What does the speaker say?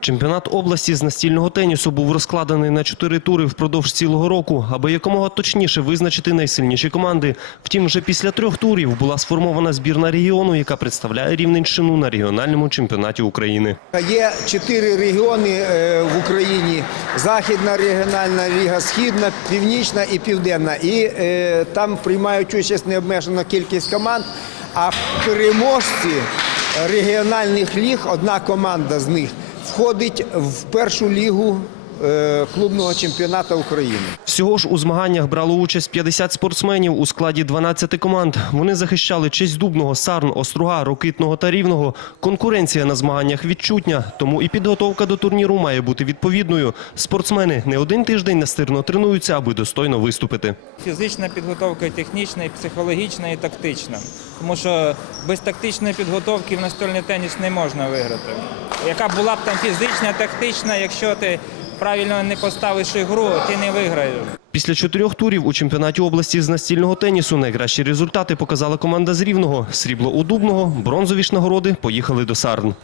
Чемпіонат області з настільного тенісу був розкладений на чотири тури впродовж цілого року, аби якомога точніше визначити найсильніші команди. Втім, вже після трьох турів була сформована збірна регіону, яка представляє Рівненщину на регіональному чемпіонаті України. Є чотири регіони е, в Україні: Західна регіональна ліга, Східна, Північна і Південна. І е, там приймають участь необмежена кількість команд. А переможці регіональних ліг, одна команда з них, входить в першу лігу клубного чемпіонату України. Всього ж у змаганнях брало участь 50 спортсменів у складі 12 команд. Вони захищали честь Дубного, Сарн, Оструга, Рокитного та Рівного. Конкуренція на змаганнях відчутня, тому і підготовка до турніру має бути відповідною. Спортсмени не один тиждень настирно тренуються, аби достойно виступити. Фізична підготовка і технічна, і психологічна, і тактична. Тому що без тактичної підготовки в настольний теніс не можна виграти. Яка була б там фізична, тактична, якщо ти правильно не поставиш ігру, ти не виграєш. Після чотирьох турів у чемпіонаті області з настільного тенісу найкращі результати показала команда з Рівного. Срібло у Дубного, бронзові ж нагороди поїхали до Сарн.